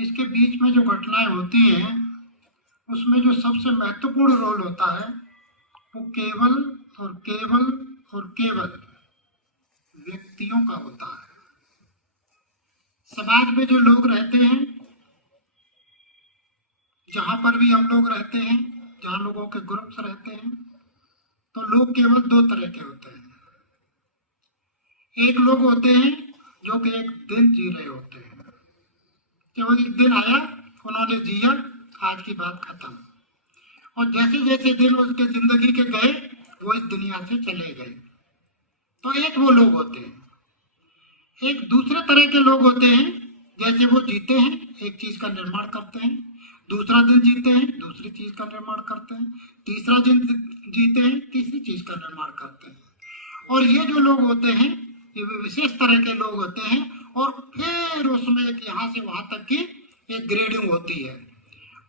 इसके बीच में जो घटनाएं होती हैं उसमें जो सबसे महत्वपूर्ण रोल होता है वो केवल और केवल और केवल व्यक्तियों का होता है। समाज में जो लोग रहते हैं, जहां पर भी हम लोग रहते हैं, जहां लोगों के ग्रुप्स रहते हैं, तो लोग केवल दो तरह के होते हैं। एक लोग होते हैं जो कि एक दिन जी रहे होते हैं, केवल एक दिन आया, उन्होंने जिया, आज की बात खत्म। और जैसे जैसे दिन उसके जिंदगी के गए वो इस दुनिया से चले गए। तो एक वो लोग होते हैं। एक दूसरे तरह के लोग होते हैं, जैसे वो जीते हैं, एक चीज का निर्माण करते हैं, दूसरा दिन जीते हैं, दूसरी चीज का निर्माण करते हैं, तीसरा दिन जीते हैं, तीसरी चीज का निर्माण करते हैं। और ये जो लोग होते हैं ये विशेष तरह के लोग होते हैं। और फिर उसमें एक यहाँ से वहां तक की एक ग्रेडिंग होती है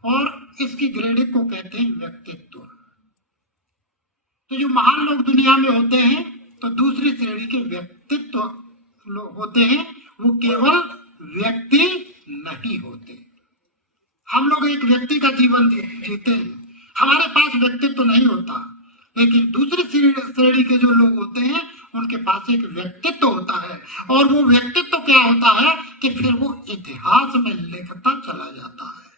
और इसकी ग्रेडिंग को कहते हैं व्यक्तित्व। तो जो महान लोग दुनिया में होते हैं तो दूसरी श्रेणी के व्यक्तित्व होते हैं, वो केवल व्यक्ति नहीं होते। हम लोग एक व्यक्ति का जीवन जीते हैं, हमारे पास व्यक्तित्व नहीं होता, लेकिन दूसरी श्रेणी के जो लोग होते हैं उनके पास एक व्यक्तित्व होता है। और वो व्यक्तित्व क्या होता है कि फिर वो इतिहास में लिखता चला जाता है,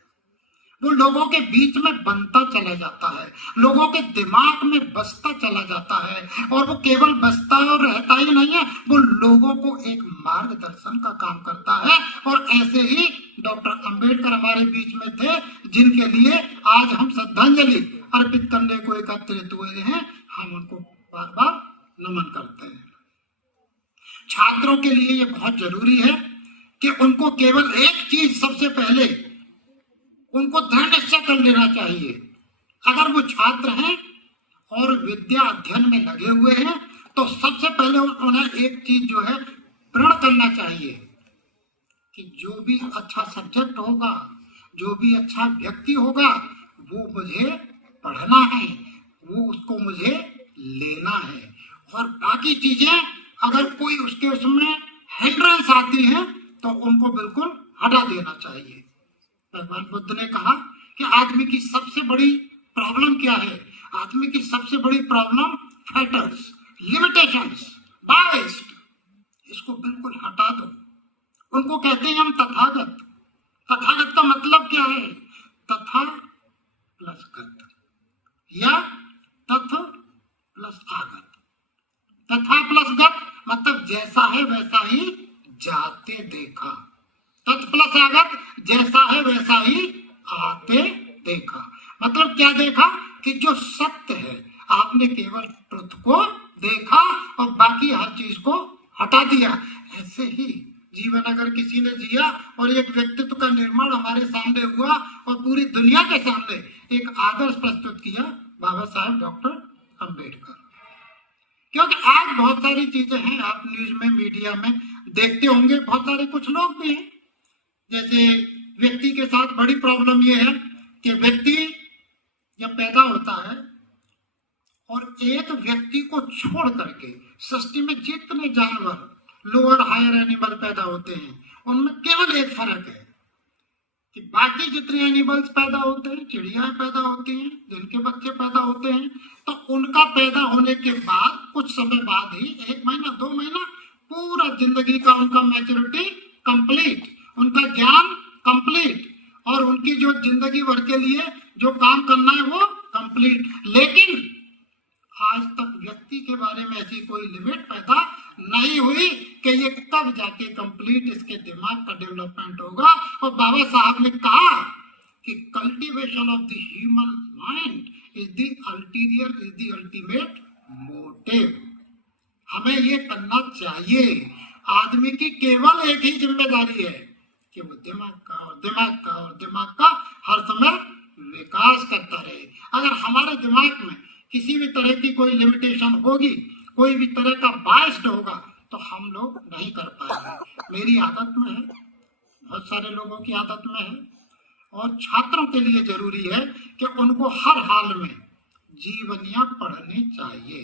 वो लोगों के बीच में बनता चला जाता है, लोगों के दिमाग में बसता चला जाता है। और वो केवल बसता और रहता ही नहीं है, वो लोगों को एक मार्गदर्शन का काम करता है। और ऐसे ही डॉक्टर अंबेडकर हमारे बीच में थे, जिनके लिए आज हम श्रद्धांजलि अर्पित करने को एकत्रित हुए हैं। हम उनको बार बार नमन करते हैं। छात्रों के लिए ये बहुत जरूरी है कि उनको केवल एक चीज सबसे पहले उनको दृढ़ निश्चय कर लेना चाहिए। अगर वो छात्र हैं और विद्या अध्ययन में लगे हुए हैं तो सबसे पहले उन्हें एक चीज जो है प्रण करना चाहिए कि जो भी अच्छा सब्जेक्ट होगा, जो भी अच्छा व्यक्ति होगा, वो मुझे पढ़ना है, वो उसको मुझे लेना है। और बाकी चीजें अगर कोई उसके उसमें हिंड्रेंस आती है तो उनको बिल्कुल हटा देना चाहिए। भगवान बुद्ध ने कहा कि आदमी की सबसे बड़ी प्रॉब्लम क्या है? आदमी की सबसे बड़ी प्रॉब्लम फैटर्स, लिमिटेशंस, बाइस्ट, इसको बिल्कुल हटा दो। उनको कहते हैं हम तथागत। तथागत का मतलब क्या है? तथा प्लस गत या तथ प्लस आगत। तथा प्लस गत मतलब जैसा है वैसा ही जाते देखा। तत् प्लस आगत जैसा है वैसा ही आते देखा। मतलब क्या देखा कि जो सत्य है आपने केवल ट्रुथ को देखा और बाकी हर चीज को हटा दिया। ऐसे ही जीवन अगर किसी ने जिया और एक व्यक्तित्व का निर्माण हमारे सामने हुआ और पूरी दुनिया के सामने एक आदर्श प्रस्तुत किया, बाबा साहब डॉक्टर अंबेडकर। क्योंकि आज बहुत सारी चीजें हैं, आप न्यूज में, मीडिया में देखते होंगे, बहुत सारे कुछ लोग भी हैं। जैसे व्यक्ति के साथ बड़ी प्रॉब्लम यह है कि व्यक्ति जब पैदा होता है और एक व्यक्ति को छोड़ करके सृष्टि में जितने जानवर, लोअर हायर एनिमल पैदा होते हैं, उनमें केवल एक फर्क है कि बाकी जितने एनिमल्स पैदा होते हैं, चिड़िया पैदा होती हैं, जिनके बच्चे पैदा होते हैं, तो उनका पैदा होने के बाद कुछ समय बाद ही, 1 महीना 2 महीना, पूरा जिंदगी का उनका मैच्योरिटी कंप्लीट, उनका ज्ञान कंप्लीट और उनकी जो जिंदगी भर के लिए जो काम करना है वो कंप्लीट। लेकिन आज तक व्यक्ति के बारे में ऐसी कोई लिमिट पैदा नहीं हुई कि ये कब जाके कंप्लीट इसके दिमाग का डेवलपमेंट होगा। और बाबा साहब ने कहा कि cultivation of the human mind is the ulterior, is the ultimate motive. हमें ये करना चाहिए। आदमी की केवल एक ही जिम्मेदारी है कि वो दिमाग का और दिमाग का और दिमाग का हर समय विकास करता रहे। अगर हमारे दिमाग में किसी भी तरह की कोई लिमिटेशन होगी, कोई भी तरह का बायस्ड होगा, तो हम लोग नहीं कर पाएंगे। मेरी आदत में है, बहुत सारे लोगों की आदत में है। और छात्रों के लिए जरूरी है कि उनको हर हाल में जीवनियां पढ़नी चाहिए।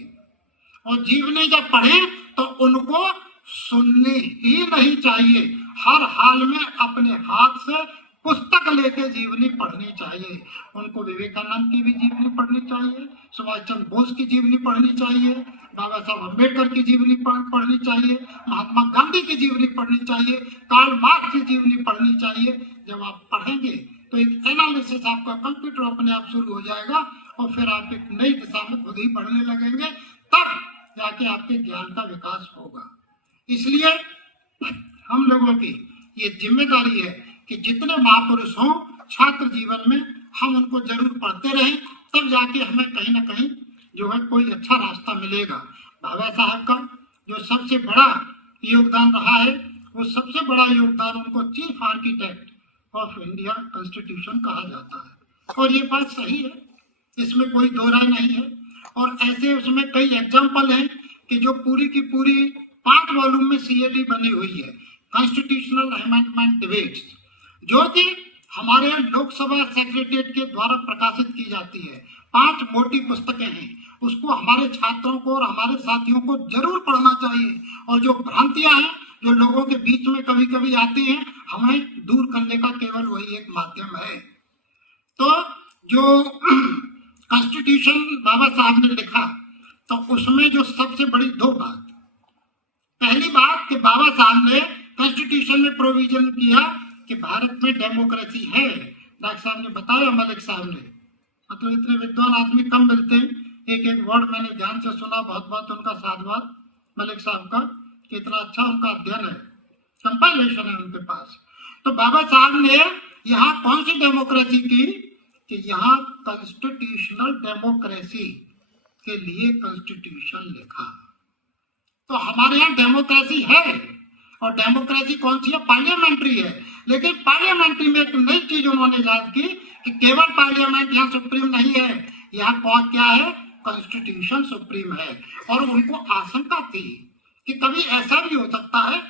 और जीवनी जब पढ़ें तो उनको सुननी ही नहीं चाहिए। हर हाल में अपने हाथ से पुस्तक लेके जीवनी पढ़नी चाहिए। उनको विवेकानंद की भी जीवनी पढ़नी चाहिए, सुभाष चंद्र बोस की जीवनी पढ़नी चाहिए, बाबा साहब अम्बेडकर की जीवनी पढ़नी चाहिए, महात्मा गांधी की जीवनी पढ़नी चाहिए, कार्ल मार्क्स की जीवनी पढ़नी चाहिए। जब आप पढ़ेंगे तो एक एनालिसिस आपका कंप्यूटर अपने आप शुरू हो जाएगा और फिर आप एक नई दिशा में खुद ही बढ़ने लगेंगे, तब जाके आपके ज्ञान का विकास होगा। इसलिए हम लोगों की ये जिम्मेदारी है कि जितने महापुरुष हों छात्र जीवन में हम उनको जरूर पढ़ते रहें, तब जाके हमें कहीं ना कहीं जो है कोई अच्छा रास्ता मिलेगा। बाबा साहब का जो सबसे बड़ा योगदान रहा है, वो सबसे बड़ा योगदान उनको chief architect of India constitution कहा जाता है, और ये बात सही है, इसमें कोई दो राय नहीं है। और ऐसे उसमें कई एग्जाम्पल हैं कि जो पूरी की पूरी 5 वॉल्यूम में सीएडी बनी हुई है, कॉन्स्टिट्यूशनल अमेंडमेंट डिबेट्स, जो कि हमारे लोकसभा सेक्रेटरीट के द्वारा प्रकाशित की जाती है। 5 मोटी पुस्तकें हैं, उसको हमारे छात्रों को और हमारे साथियों को जरूर पढ़ना चाहिए। और जो भ्रांतियां हैं जो लोगों के बीच में कभी कभी आती हैं, हमें दूर करने का केवल वही एक माध्यम है। तो जो कॉन्स्टिट्यूशन बाबा साहब ने लिखा, तो उसमें जो सबसे बड़ी 2 बात, पहली बात कि बाबा साहब ने कॉन्स्टिट्यूशन में प्रोविजन किया कि भारत में डेमोक्रेसी है। डॉक्टर साहब ने बताया, मलिक साहब ने, मतलब इतने विद्वान आदमी कम मिलते हैं, एक एक वर्ड मैंने ध्यान से सुना, बहुत बहुत उनका साधुवाद मलिक साहब का, कि इतना अच्छा उनका अध्ययन है, कंपाइलेशन है उनके पास। तो बाबा साहब ने यहाँ कौन सी डेमोक्रेसी की, कि यहाँ कॉन्स्टिट्यूशनल डेमोक्रेसी के लिए कॉन्स्टिट्यूशन लिखा। तो हमारे यहाँ डेमोक्रेसी है, और डेमोक्रेसी कौन सी है, पार्लियामेंट्री है। लेकिन पार्लियामेंट्री में एक नई चीज उन्होंने याद की कि केवल पार्लियामेंट यहाँ सुप्रीम नहीं है, यहाँ कौन क्या है, कॉन्स्टिट्यूशन सुप्रीम है। और उनको आशंका थी कि कभी ऐसा भी हो सकता है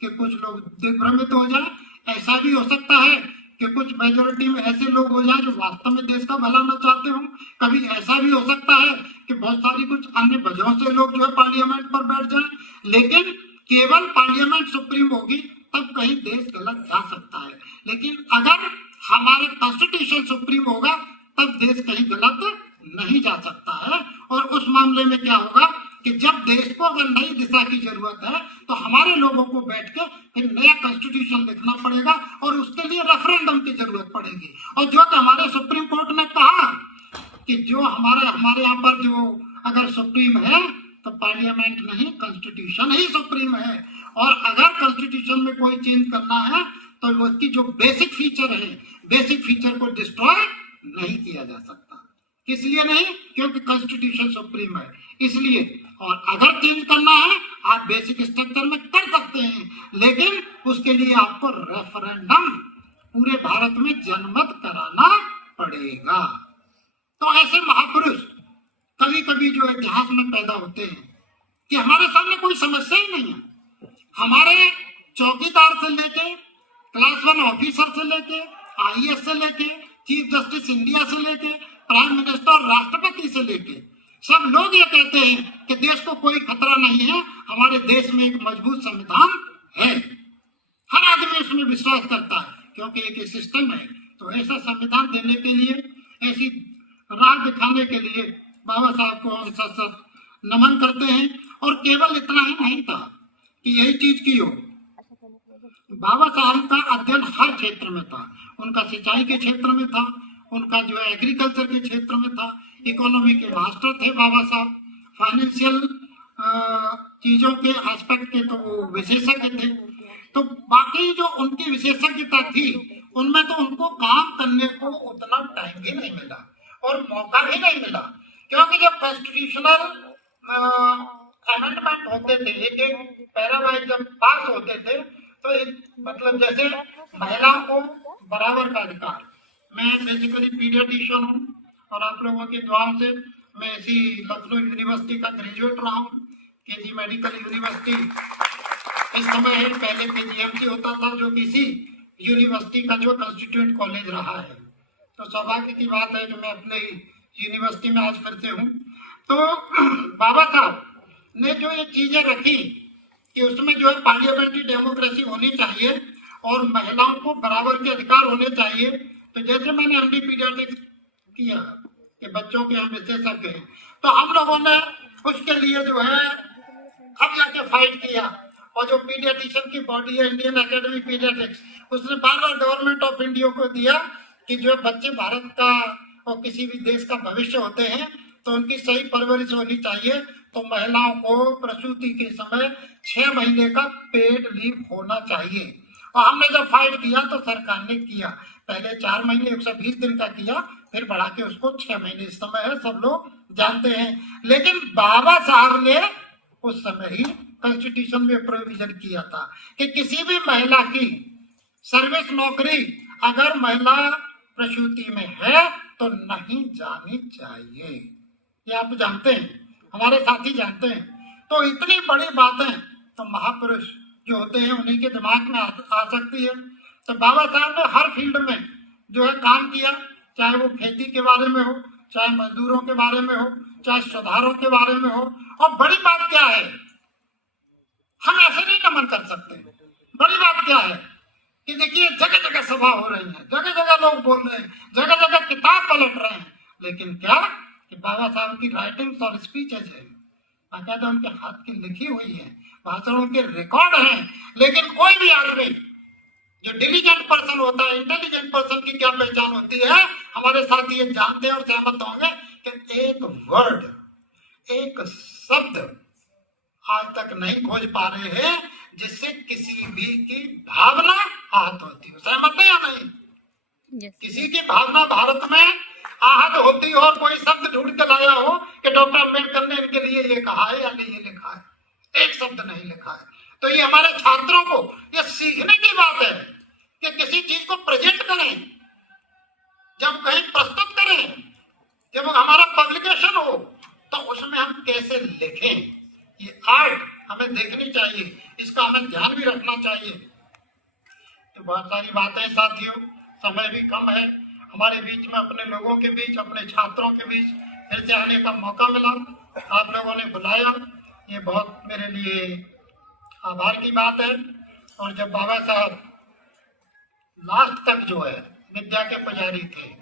कि कुछ लोग दिग्भ्रमित हो जाए, ऐसा भी हो सकता है कि कुछ मेजोरिटी में ऐसे लोग हो जाए जो वास्तव में देश का भला न चाहते हो, कभी ऐसा भी हो सकता है कि बहुत सारी कुछ अन्य वजहों से लोग जो है पार्लियामेंट पर बैठ जाए। लेकिन केवल पार्लियामेंट सुप्रीम होगी तब कहीं देश गलत जा सकता है, लेकिन अगर हमारा कॉन्स्टिट्यूशन सुप्रीम होगा तब देश कहीं गलत नहीं जा सकता है। और उस मामले में क्या होगा कि जब देश को अगर नई दिशा की जरूरत है तो हमारे लोगों को बैठ के फिर नया कॉन्स्टिट्यूशन लिखना पड़ेगा, और उसके लिए रेफरेंडम की जरूरत पड़ेगी। और जो हमारे सुप्रीम कोर्ट ने कहा कि जो हमारे यहाँ पर जो अगर सुप्रीम है तो पार्लियामेंट नहीं, कॉन्स्टिट्यूशन ही सुप्रीम है। और अगर कॉन्स्टिट्यूशन में कोई चेंज करना है तो उसकी जो बेसिक फीचर है, बेसिक फीचर को डिस्ट्रॉय नहीं किया जा सकता। किस लिए नहीं, क्योंकि कॉन्स्टिट्यूशन सुप्रीम है, इसलिए। और अगर चेंज करना है आप बेसिक स्ट्रक्चर में कर सकते हैं, लेकिन उसके लिए आपको रेफरेंडम पूरे भारत में जनमत कराना पड़ेगा। तो ऐसे महापुरुष कभी कभी जो इतिहास में पैदा होते हैं कि हमारे सामने कोई समस्या ही नहीं है। हमारे चौकीदार से लेके क्लास 1 ऑफिसर से लेके आईएएस से लेके चीफ जस्टिस इंडिया से लेके प्राइम मिनिस्टर और राष्ट्रपति से लेके सब लोग ये कहते हैं कि देश को कोई खतरा नहीं है, हमारे देश में एक मजबूत संविधान है। हर आदमी उसमें विश्वास करता है क्योंकि एक सिस्टम है। तो ऐसा संविधान देने के लिए, ऐसी राह दिखाने के लिए बाबा साहब को हम सत नमन करते हैं। और केवल इतना ही नहीं था कि यही चीज की हो, बाबा साहब का अध्ययन हर क्षेत्र में था। उनका सिंचाई के क्षेत्र में था, उनका जो है एग्रीकल्चर के क्षेत्र में था, इकोनॉमी के मास्टर थे बाबा साहब, फाइनेंशियल चीजों के एस्पेक्ट के तो वो विशेषज्ञ थे। तो बाकी जो उनकी विशेषज्ञता थी उनमें तो उनको काम करने को उतना टाइम भी नहीं मिला और मौका भी नहीं मिला, क्योंकि जब कॉन्स्टिट्यूशनल अमेंडमेंट होते थे, एक एक पैरा वाइज जब पास होते थे, तो एक मतलब जैसे महिलाओं को बराबर का अधिकार, मैं बेसिकली पीडियाट्रिशियन हूँ और आप लोगों के द्वार से मैं इसी लखनऊ यूनिवर्सिटी का ग्रेजुएट रहा हूँ, केजी मेडिकल यूनिवर्सिटी इस समय है, पहले केजीएमसी होता था जो किसी यूनिवर्सिटी का जो कंस्टिट्यूएंट कॉलेज रहा है। तो सौभाग्य की बात है कि मैं अपने यूनिवर्सिटी में आज फिर से हूँ। तो बाबा साहब ने जो ये चीजें रखी कि उसमें जो है पार्लियामेंट्री डेमोक्रेसी होनी चाहिए और महिलाओं को बराबर के अधिकार होने चाहिए। तो जैसे मैंने एमडी पीडियाट्रिक्स किया कि बच्चों के हम विशेषज्ञ हैं, तो हम लोगों ने उसके लिए जो है अब जाके फाइट किया। और जो पीडियाट्रिशियन की बॉडी है, इंडियन एकेडमी पीडियाट्रिक्स, उसने बार बार गवर्नमेंट ऑफ इंडिया को दिया कि जो बच्चे भारत का और किसी भी देश का भविष्य होते हैं तो उनकी सही परवरिश होनी चाहिए। तो महिलाओं को प्रसूति के समय 6 महीने का पेड लीव होना चाहिए। और हमने जब फाइट किया तो सरकार ने किया, पहले 4 महीने 120 दिन का किया, फिर बढ़ा के उसको 6 महीने इस समय है, सब लोग जानते हैं। लेकिन बाबा साहब ने उस समय ही कॉन्स्टिट्यूशन में प्रोविजन किया था कि किसी भी महिला की सर्विस नौकरी अगर महिला प्रसूति में है तो नहीं जानी चाहिए। ये आप जानते हैं, हमारे साथी जानते हैं। तो इतनी बड़ी बातें तो महापुरुष जो होते हैं उन्हीं के दिमाग में आ सकती है। तो बाबा साहब ने हर फील्ड में जो है काम किया, चाहे वो खेती के बारे में हो, चाहे मजदूरों के बारे में हो, चाहे सुधारों के बारे में हो। और बड़ी बात क्या है, हम ऐसे नहीं नमन कर सकते। बड़ी बात क्या है कि देखिए जगह जगह सभा हो रही है, जगह जगह लोग बोल रहे हैं, जगह जगह किताब पलट रहे हैं, लेकिन क्या कि बाबा साहब की राइटिंग्स और स्पीचेज है, बाकायदा उनके हाथ की लिखी हुई है, भाषणों के रिकॉर्ड हैं। लेकिन कोई भी आदमी जो डिलीजेंट पर्सन होता है, इंटेलिजेंट पर्सन की क्या पहचान होती है, हमारे साथ ये जानते हैं और सहमत होंगे कि एक वर्ड, एक शब्द आज तक नहीं खोज पा रहे हैं जिससे किसी भी की भावना आहत होती हो। सहमत है या नहीं? yes. किसी की भावना भारत में आहत होती हो और कोई शब्द ढूंढ के लाया हो कि डॉक्टर अम्बेडकर ने इनके लिए ये कहा है या नहीं ये लिखा है, एक शब्द नहीं लिखा है। तो ये हमारे छात्रों को ये सीखने की बात है कि किसी चीज को प्रेजेंट करें, जब कहीं प्रस्तुत करें, जब हमारा पब्लिकेशन हो तो उसमें हम कैसे लिखें, ये आर्ट हमें देखनी चाहिए, इसका हमें ध्यान भी रखना चाहिए। तो बहुत सारी बातें साथियों, समय भी कम है हमारे बीच में, अपने लोगों के बीच, अपने छात्रों के बीच फिर से आने का मौका मिला, आप लोगों ने बुलाया, ये बहुत मेरे लिए आभार की बात है। और जब बाबा साहब लास्ट तक जो है विद्या के पुजारी थे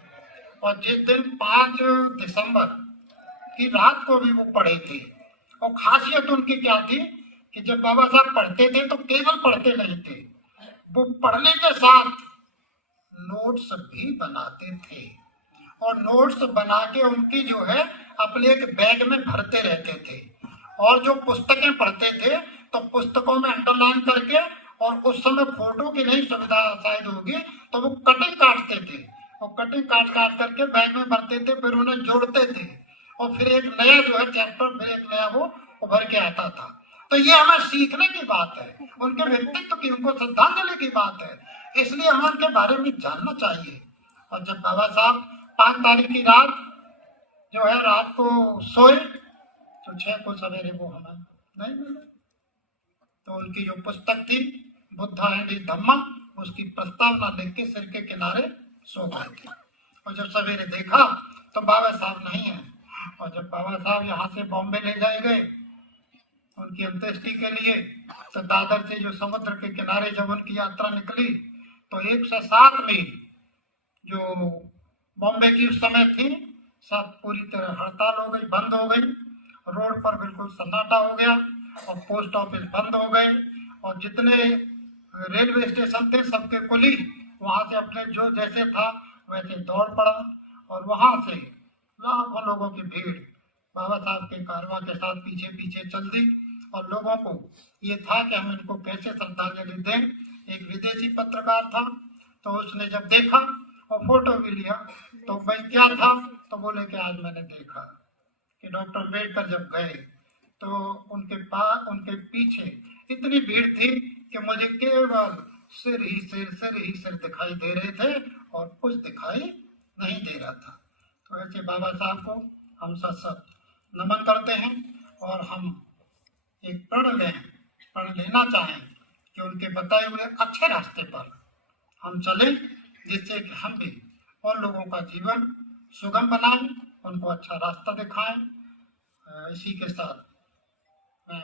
और जिस दिन 5 दिसंबर की रात को भी वो पढ़े थे, और खासियत उनकी क्या थी कि जब बाबा साहब पढ़ते थे तो केवल पढ़ते नहीं थे, वो पढ़ने के साथ नोट्स भी बनाते थे और नोट्स बना के उनकी जो है अपने एक बैग में भरते रहते थे। और जो पुस्तकें पढ़ते थे तो पुस्तकों में अंडरलाइन करके, और उस समय फोटो की नहीं सुविधा शायद होगी तो वो कटिंग काटते थे और कटिंग काट करके बैग में भरते थे, फिर उन्हें जोड़ते थे और फिर एक नया जो है चैप्टर, फिर एक नया वो उभर के आता था। तो ये हमें सीखने की बात है, उनके व्यक्तित्व की, उनको श्रद्धांजलि की बात है, इसलिए हमें उनके बारे में जानना चाहिए। और जब बाबा साहब 5 तारीख की रात जो है रात को सोए तो 6 को सवेरे वो हमें नहीं मिले। तो उनकी जो पुस्तक थी बुद्धा एंड हिज धम्मा, उसकी प्रस्तावना लिख के सिर के किनारे सो गए थे। और जब सवेरे देखा तो बाबा साहब नहीं है। और जब बाबा साहब यहाँ से बॉम्बे ले जाए गए उनकी अंत्येष्टि के लिए, तो दादर से जो समुद्र के किनारे जब उनकी यात्रा निकली तो 107 मील जो बॉम्बे की उस समय थी सब पूरी तरह हड़ताल हो गई, बंद हो गई, रोड पर बिल्कुल सन्नाटा हो गया और पोस्ट ऑफिस बंद हो गए। और जितने रेलवे स्टेशन थे सबके कुली वहां से अपने जो जैसे था वैसे दौड़ पड़ा और वहां से लाखों लोगों की भीड़ बाबा साहब के कारवां के साथ पीछे पीछे चल दी। और लोगों को ये था कि हम इनको कैसे श्रद्धांजलि दें। एक विदेशी पत्रकार था तो उसने जब देखा और फोटो भी लिया तो भाई क्या था, तो बोले कि आज मैंने देखा कि डॉक्टर अम्बेडकर जब गए तो उनके पीछे इतनी भीड़ थी कि मुझे केवल सिर ही सिर दिखाई दे रहे थे और कुछ दिखाई नहीं दे रहा था। तो ऐसे बाबा साहब को हम सब नमन करते हैं और हम एक प्रण लेना चाहें कि उनके बताए हुए अच्छे रास्ते पर हम चलें, जिससे कि हम भी और लोगों का जीवन सुगम बनाएं, उनको अच्छा रास्ता दिखाएं। इसी के साथ मैं